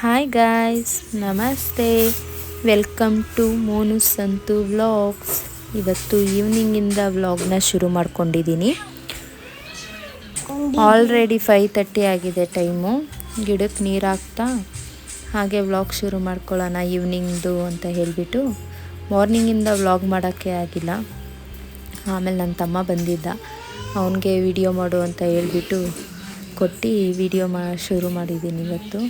Hi guys, ನಮಸ್ತೆ. Welcome to Monu Santu vlogs. ಇವತ್ತು ಈವ್ನಿಂಗಿಂದ ವ್ಲಾಗ್ನ ಶುರು ಮಾಡ್ಕೊಂಡಿದ್ದೀನಿ. ಆಲ್ರೆಡಿ 5:30 ಆಗಿದೆ ಟೈಮು. ಗಿಡಕ್ಕೆ ನೀರು ಹಾಕ್ತಾ ಹಾಗೆ ವ್ಲಾಗ್ ಶುರು ಮಾಡ್ಕೊಳ್ಳೋಣ ಈವ್ನಿಂಗ್ದು ಅಂತ ಹೇಳಿಬಿಟ್ಟು ಮಾರ್ನಿಂಗಿಂದ ವ್ಲಾಗ್ ಮಾಡೋಕ್ಕೆ ಆಗಿಲ್ಲ. ಆಮೇಲೆ ನನ್ನ ತಮ್ಮ ಬಂದಿದ್ದ, ಅವನಿಗೆ ವಿಡಿಯೋ ಮಾಡು ಅಂತ ಹೇಳ್ಬಿಟ್ಟು ಕೊಟ್ಟು ವಿಡಿಯೋ ಶುರು ಮಾಡಿದ್ದೀನಿ ಇವತ್ತು.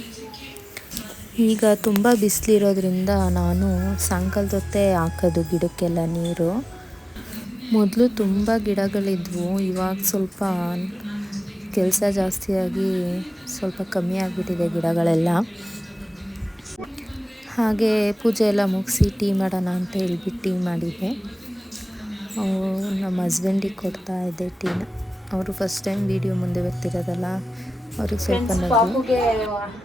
ಈಗ ತುಂಬ ಬಿಸಿಲಿರೋದ್ರಿಂದ ನಾನು ಸಾಯಂಕಾಲದ ಹೊತ್ತೇ ಹಾಕೋದು ಗಿಡಕ್ಕೆಲ್ಲ ನೀರು. ಮೊದಲು ತುಂಬ ಗಿಡಗಳಿದ್ವು, ಇವಾಗ ಸ್ವಲ್ಪ ಕೆಲಸ ಜಾಸ್ತಿಯಾಗಿ ಸ್ವಲ್ಪ ಕಮ್ಮಿ ಆಗಿಬಿಟ್ಟಿದೆ ಗಿಡಗಳೆಲ್ಲ. ಹಾಗೆ ಪೂಜೆ ಎಲ್ಲ ಮುಗಿಸಿ ಟೀ ಮಾಡೋಣ ಅಂತ ಹೇಳ್ಬಿಟ್ಟು ಟೀ ಮಾಡಿದ್ದೆ. ನಮ್ಮ ಹಸ್ಬೆಂಡಿಗೆ ಕೊಡ್ತಾ ಇದ್ದೆ ಟೀನ. ಅವರು ಫಸ್ಟ್ ಟೈಮ್ ವಿಡಿಯೋ ಮುಂದೆ ಬರ್ತಿರೋದಲ್ಲ, ಅವ್ರಿಗೆ ಸ್ವಲ್ಪ ಪಾಪುಗೆ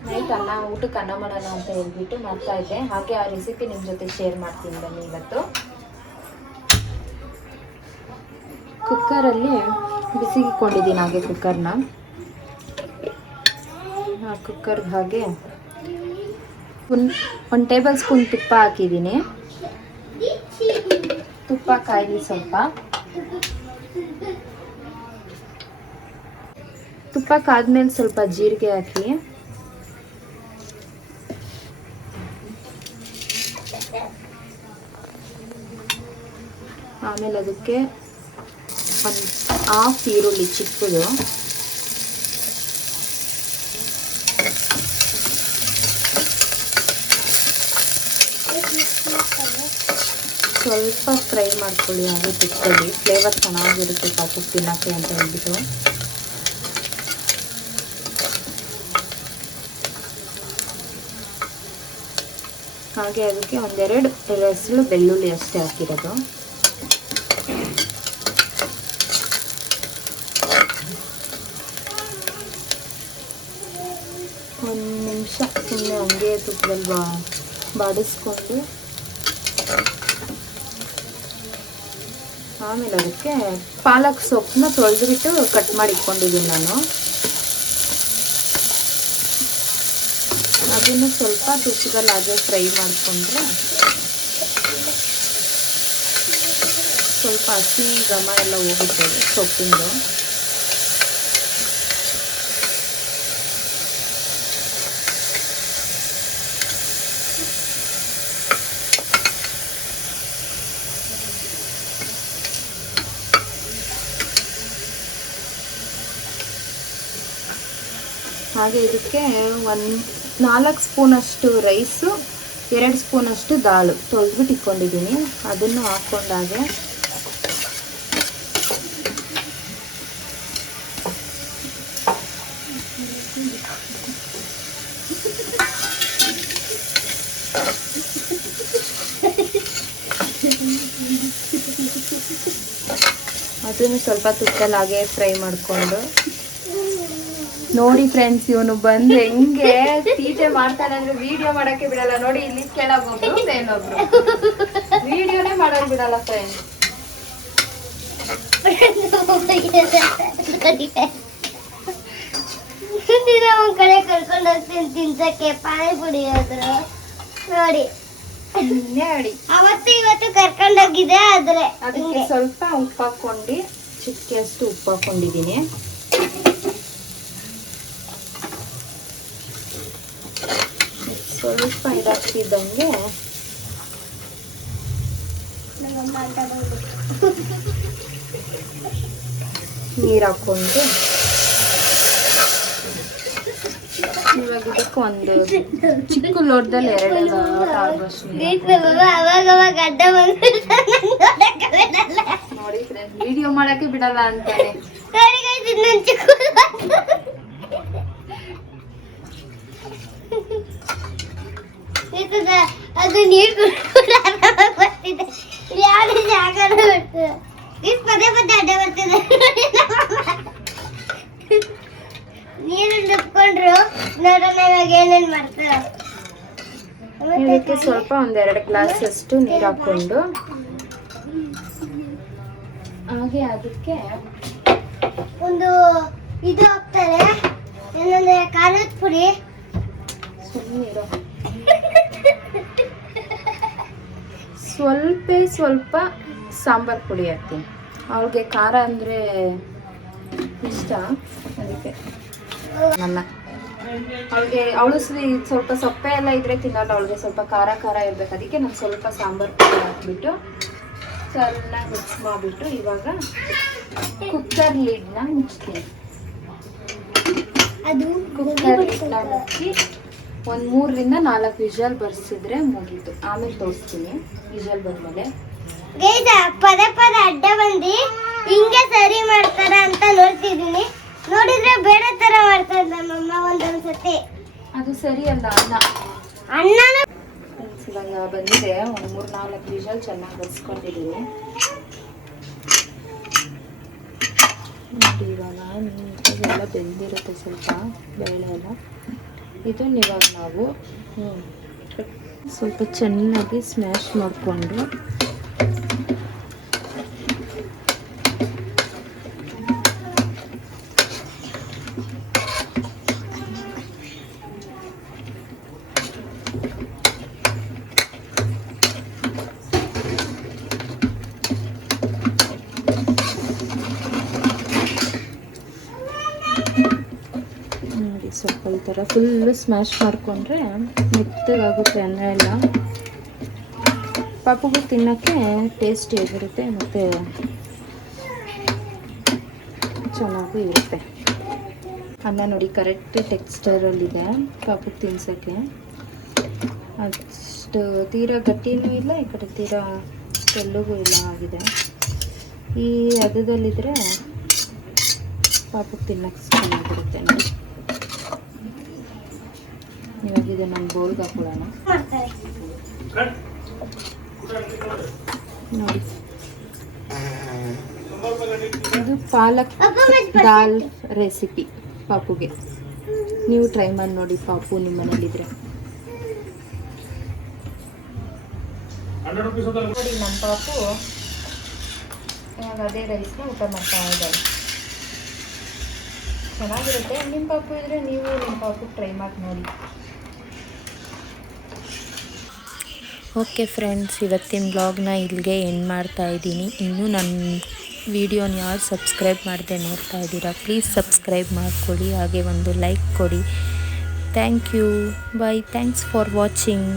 ನೈಟ್ ಊಟಕ್ಕೆ ಅನ್ನ ಮಾಡೋಣ ಅಂತ ಹೇಳ್ಬಿಟ್ಟು ಮಾಡ್ತಾ ಇದ್ದೆ. ಹಾಗೆ ಆ ರೆಸಿಪಿ ನಿಮ್ಮ ಜೊತೆ ಶೇರ್ ಮಾಡ್ತೀನಿ ಬನ್ನಿ. ಇವತ್ತು ಕುಕ್ಕರಲ್ಲಿ ಬಿಸಿಗಿಕೊಂಡಿದ್ದೀನಿ ಹಾಗೆ ಕುಕ್ಕರ್ನ. ಕುಕ್ಕರ್ಗೆ ಹಾಗೆ 1 ಟೇಬಲ್ ಸ್ಪೂನ್ ತುಪ್ಪ ಹಾಕಿದ್ದೀನಿ. ತುಪ್ಪ ಕಾಯ್ಲಿ ಸ್ವಲ್ಪ. ತುಪ್ಪ ಕಾದ್ಮೇಲೆ ಸ್ವಲ್ಪ ಜೀರಿಗೆ ಹಾಕಿ, ಆಮೇಲೆ ಅದಕ್ಕೆ ಒಂದು ಹಾಫ್ ಈರುಳ್ಳಿ ಚಿಕ್ಕದು, ಸ್ವಲ್ಪ ಫ್ರೈ ಮಾಡ್ಕೊಳ್ಳಿ ಹಾಗೆ ತುಪ್ಪದಲ್ಲಿ. ಫ್ಲೇವರ್ ಚೆನ್ನಾಗಿರುತ್ತೆ ಪಾಪು ತಿನ್ನಕ್ಕೆ ಅಂತ ಹೇಳ್ಬಿಟ್ಟು. ಹಾಗೆ ಅದಕ್ಕೆ 1-2 ಎಸಳು ಬೆಳ್ಳುಳ್ಳಿ ಅಷ್ಟೇ ಹಾಕಿರೋದು. ಒಂದು ನಿಮಿಷ ಸುಮ್ಮನೆ ಹಂಗೆ ತುಪ್ಪದಲ್ಲಿ ಬಾಡಿಸ್ಕೊಂಡು ಆಮೇಲೆ ಅದಕ್ಕೆ ಪಾಲಕ್ ಸೊಪ್ಪನ್ನ ತೊಳೆದ್ಬಿಟ್ಟು ಕಟ್ ಮಾಡಿ ಇಟ್ಕೊಂಡಿದ್ದೀನಿ ನಾನು. ಅದನ್ನು ಸ್ವಲ್ಪ ತುಪ್ಪದಲ್ಲಿ ಹಾಗೆ ಫ್ರೈ ಮಾಡಿಕೊಂಡ್ರೆ ಸ್ವಲ್ಪ ಹಸಿ ಘಮ ಎಲ್ಲ ಹೋಗುತ್ತೆ ಸೊಪ್ಪಿಂದು. ಹಾಗೆ ಇದಕ್ಕೆ 4 ಸ್ಪೂನಷ್ಟು ರೈಸು, 2 ಸ್ಪೂನಷ್ಟು ದಾಳು ತೊಳೆದ್ಬಿಟ್ಟು ಇಟ್ಕೊಂಡಿದ್ದೀನಿ. ಅದನ್ನು ಹಾಕ್ಕೊಂಡಾಗೆ ಅದನ್ನು ಸ್ವಲ್ಪ ತುಪ್ಪದಲ್ಲಿ ಹಾಗೆ ಫ್ರೈ ಮಾಡಿಕೊಂಡು. ನೋಡಿ ಫ್ರೆಂಡ್ಸ್, ಇವನು ಬಂದು ಹೆಂಗೆ ತೀಟೆ ಮಾಡ್ತಾನೆ ಅಂದ್ರೆ ವಿಡಿಯೋ ಮಾಡಕ್ಕೆ ಬಿಡಲ್ಲ. ನೋಡಿ, ಇಲ್ಲಿ ಕೆಳಗೊಬ್ರು ಮೇಲೊಬ್ರು, ವಿಡಿಯೋನೇ ಮಾಡೋರು ಬಿಡಲ್ಲ ಫ್ರೆಂಡ್ಸ್. ಒಂದ್ ಕಡೆ ಕರ್ಕೊಂಡು ಹೋಗ್ತೀನಿ ತಿನ್ಸಕ್ಕೆ ಪಾನಿಪುರಿ ಆದ್ರು ನೋಡಿ. ಅವತ್ತು ಇವತ್ತು ಕರ್ಕೊಂಡು ಹೋಗಿದ್ದೆ. ಆದ್ರೆ ಅದಕ್ಕೆ ಸ್ವಲ್ಪ ಉಪ್ಪು ಹಾಕೊಂಡು, ಚಿಟಿಕೆಯಷ್ಟು ಉಪ್ಪು ಹಾಕೊಂಡಿದ್ದೀನಿ. ಸ್ವಲ್ಪ ಇದಾಗ್ತಿದ್ದಂಗೆ ನೀರು ಹಾಕೊಂಡು, ಇವಾಗ ಇದಕ್ಕೆ ಒಂದು ಚಿಕ್ಕ ಲೋಟದಲ್ಲಿ 2 ಆಗುವಷ್ಟು ನೋಡಿ ಫ್ರೆಂಡ್ಸ್, ವಿಡಿಯೋ ಮಾಡಕ್ಕೆ ಬಿಡಲ್ಲ ಅಂತಾನೆ. ಅದು ನೀರು ಬರ್ತಿದೆ, ಯಾವ ಜಾಗ ಬರ್ತದೆ, ಪದೇ ಪದೇ ಅಡ್ಡ ಬರ್ತದೆ. ನೀರು ನುಕ್ಕೊಂಡ್ರು ನೋಡೋಣ ಇವಾಗ ಏನೇನ್ ಮಾಡ್ತಾರೆ. ಇದಕ್ಕೆ ಸ್ವಲ್ಪ 1-2 ಗ್ಲಾಸ್ ಅಷ್ಟು ನೀರು ಹಾಕೊಂಡು, ಹಾಗೆ ಅದಕ್ಕೆ ಒಂದು ಇದು ಹಾಕ್ತಾರೆ, ಏನಂದ್ರೆ ಖಾರದ ಪುಡಿ. ನೀರು ಸ್ವಲ್ಪ ಸಾಂಬಾರು ಪುಡಿ ಹಾಕ್ತೀನಿ. ಅವಳಿಗೆ ಖಾರ ಅಂದರೆ ಇಷ್ಟ, ಅದಕ್ಕೆ ನನ್ನ ಅವಳು ಸ್ವಲ್ಪ ಸೊಪ್ಪೆ ಎಲ್ಲ ಇದ್ರೆ ತಿನ್ನಲ್ಲ, ಅವಳಿಗೆ ಸ್ವಲ್ಪ ಖಾರ ಇರಬೇಕು. ಅದಕ್ಕೆ ನಾನು ಸ್ವಲ್ಪ ಸಾಂಬಾರು ಪುಡಿ ಹಾಕ್ಬಿಟ್ಟು ಚೆನ್ನಾಗಿ ಮಿಕ್ಸ್ ಮಾಡಿಬಿಟ್ಟು ಇವಾಗ ಕುಕ್ಕರ್ ಲಿಡ್ನ ಮುಚ್ತೀನಿ. ಕುಕ್ಕರ್ ಲಿಡ್ನ ಮುಚ್ಚಿ ಒಂದು 3ರಿಂದ 4 ವಿಷಲ್ ಬರ್ಸಿದ್ರೆ ಮುಗೀತು. ಆಮೇಲೆ ತೋರಿಸ್ತೀನಿ ವಿಷಲ್ ಬಂದ್ಮೇಲೆ. ಪದೇ ಅಡ್ಡ ಬಂದು ಹಿಂಗೆ ಸರಿ ಮಾಡ್ತಾರ ಅಂತ ನೋಡ್ತಿದ್ದೀನಿ. ನೋಡಿದ್ರೆ ಬೇರೆ ತರ ಮಾಡ್ತಾರೆ ನಮ್ಮಮ್ಮ ಒಂದೊಂದ್ಸತಿ. ಅದು ಸರಿ ಅಲ್ಲ. ಅನ್ನನೂ ಇವಾಗ ಬಂದಿದೆ. ಒಂದು 3-4 ವಿಷಲ್ ಚೆನ್ನಾಗಿ ಬರ್ಸ್ಕೊಂಡಿದ್ದೀನಿ. ನೋಡಿ ಇವಾಗ ನೀಟಾಗೆಲ್ಲ ಬೆಂದಿರುತ್ತೆ ಸ್ವಲ್ಪ ಬೇಳೆ ಎಲ್ಲ. ಇದನ್ನ ಇವಾಗ ನಾವು ಸ್ವಲ್ಪ ಚೆನ್ನಾಗಿ ಸ್ಮ್ಯಾಶ್ ಮಾಡಿಕೊಂಡು ನೋಡಿ ಸ್ವಲ್ಪ ಈ ಥರ ಫುಲ್ಲು ಸ್ಮ್ಯಾಶ್ ಮಾಡಿಕೊಂಡ್ರೆ ಮೆತ್ತಗಾಗುತ್ತೆ ಅನ್ನ ಎಲ್ಲ. ಪಾಪುಗೂ ತಿನ್ನೋಕ್ಕೆ ಟೇಸ್ಟಿ ಆಗಿರುತ್ತೆ ಮತ್ತು ಚೆನ್ನಾಗೂ ಇರುತ್ತೆ. ಅನ್ನ ನೋಡಿ ಕರೆಕ್ಟ್ ಟೆಕ್ಸ್ಚರಲ್ಲಿದೆ ಪಾಪುಗೆ ತಿನ್ಸೋಕ್ಕೆ. ಅಷ್ಟು ತೀರಾ ಗಟ್ಟಿನೂ ಇಲ್ಲ, ಈ ಕಡೆ ತೀರಾ ತೆಳ್ಳಗೂ ಇಲ್ಲ ಆಗಿದೆ. ಈ ಹದದಲ್ಲಿದ್ದರೆ ಪಾಪುಗೆ ತಿನ್ನೋಕ್ಕೆ ಚೆನ್ನಾಗಿರುತ್ತೆ ನೋಡಿ. ಇವಾಗ ಇದು ನಾನು ಬೌಲ್ಗೆ ಹಾಕೊಳ್ಳೋಣ. ನೋಡಿ ಇದು ಪಾಲಕ್ ದಾಲ್ ರೆಸಿಪಿ ಪಾಪುಗೆ. ನೀವು ಟ್ರೈ ಮಾಡಿ ನೋಡಿ ಪಾಪು ನಿಮ್ಮ ಮನೇಲಿದ್ರೆ. ನೋಡಿ ನಮ್ಮ ಪಾಪು ಇವಾಗ ಅದೇ ರೈಸ್ನ ಊಟ ಮಾಡ್ತಾ ಇದ್ದಾರೆ. ಚೆನ್ನಾಗಿರುತ್ತೆ. ನಿಮ್ಮ ಪಾಪು ಇದ್ರೆ ನೀವು ನಿಮ್ಮ ಪಾಪು ಟ್ರೈ ಮಾಡಿ ನೋಡಿ. ಓಕೆ ಫ್ರೆಂಡ್ಸ್, ಇವತ್ತಿನ ಬ್ಲಾಗ್ನ ಇಲ್ಲಿಗೆ ಎಂಡ್ ಮಾಡ್ತಾ ಇದ್ದೀನಿ. ಇನ್ನೂ ನನ್ನ ವಿಡಿಯೋನ ಯಾರು ಸಬ್ಸ್ಕ್ರೈಬ್ ಮಾಡದೆ ನೋಡ್ತಾ ಇದ್ದೀರಾ, ಪ್ಲೀಸ್ ಸಬ್ಸ್ಕ್ರೈಬ್ ಮಾಡ್ಕೊಳ್ಳಿ, ಹಾಗೆ ಒಂದು ಲೈಕ್ ಕೊಡಿ. Thank you. Bye. Thanks for watching.